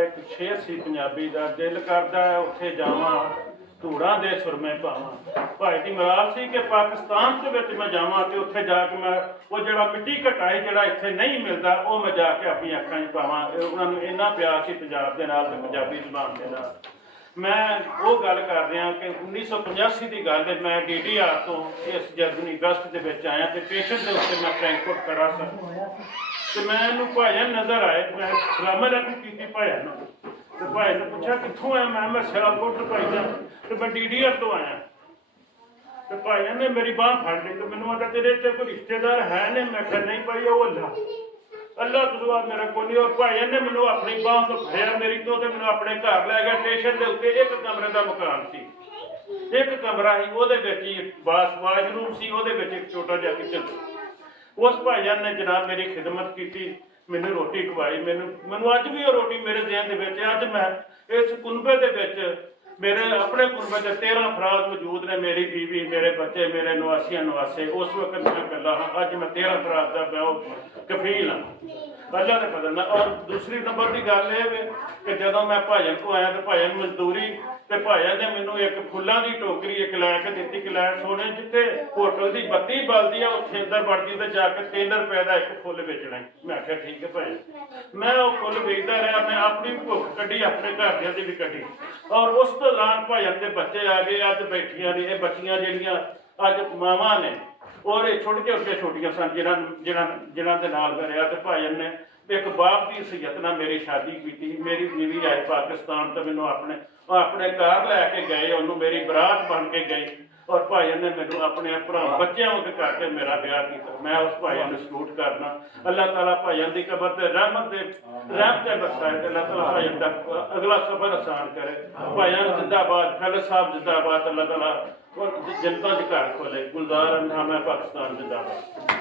एक शेर सी पंजाबी दा दिल करदा है उत्थे जावां धूड़ां दे सुरमे पावां। भाई दी मराद सी कि पाकिस्तान दे विच मैं जावां ते उत्थे जाके मैं वो जिहड़ा मिट्टी घटा है जिहड़ा इत्थे नहीं मिलदा वो मैं जाके अपनी अखां 'च पावां। उन्हां नूं इन्ना प्यार सी पंजाब दे नाल ते पंजाबी ज़बान दे नाल। मैं वो गल कर रहा कि 1985 की गल है, मैं DDR तो इस जर्मनी अगस्त के विच आया तो स्टेशन के उत्ते मैं फ्रैंकफर्ट खड़ा सा तो मैं भाजन नज़र आए। मैं सलाम अलैकुम की भाजन तो भाई ने पूछा कितों आया। मैं सियालकोट भाईजान तो मैं DDR तो आया। तो भाईजान ने मेरी बांह फड़ ली तो मैंने आता तेरे इतने कोई रिश्तेदार है ने? मैं कहा नहीं भाई वो अल्लाह तो दुआ मेरा को नहीं। और भाई ने मैंने अपनी बांह तो फड़िया मेरी तो मैंने अपने घर लै गया। स्टेशन के उत्ते एक कमरे का मकान सी, एक कमरा ही वो वाशरूम सी, वो एक छोटा जिहा किचन। उस भाईजान ने जनाब मेरी खिदमत की, मैंने रोटी खवाई। मैनू अज भी वो रोटी मेरे जहन के अज मैं इस कुनबे के मेरे अपने कुनबे के 13 अफराद मौजूद ने, मेरी बीवी, मेरे बच्चे, मेरे नवासियां नवासे। उस वक्त मैं कला हाँ, अज मैं 13 अफराद का मैं कफील हाँ अल्लाह के फजल नाल। और दूसरी नंबर की गल यह कि जदों मैं भाजन को आया तो भाजन मजदूरी तो भाजन ने मैनू एक फुलों की टोकरी एक लैके दी कि लै सोने जिते होटल की बत्ती बलती है उत्थे अंदर बढ़ती तो जाके 3 रुपए का एक फुल बेचना। मैं आख्या ठीक है भाई। मैं वो फुल बेचता रहा, मैं अपनी भुख कड्ढी, अपने घरदियां की भी कड्ढी। और उस दौरान भाजन के बच्चे आ गए। अज बैठिया ने ये बच्चियां जिहड़ियां अज मावां ने और ये छोटियां सन जिन्हां दे नाल मैं रहा। तो भाजन ने एक बाप की हैसियत नाल मेरी शादी की। मेरी बीवी आई पाकिस्तान तो मैनू अपने घर लैके गए, उन्होंने मेरी बरात बन के गई। और भाजन ने मैनू अपने भरा बच्चों के करके मेरा ब्याह किया। मैं उस भाजन को सलूट करना। अल्लाह ताला भाजन की कबर से रहमत बरसाए। अल्लाह ताला भाजन का अगला सफर आसान करे। भाजन जिंदाबाद, खैलत साहब जिंदाबाद। अल्लाह ताला और जनता के घर खोले। गुलजार नाम है पाकिस्तान जिंदाबाद।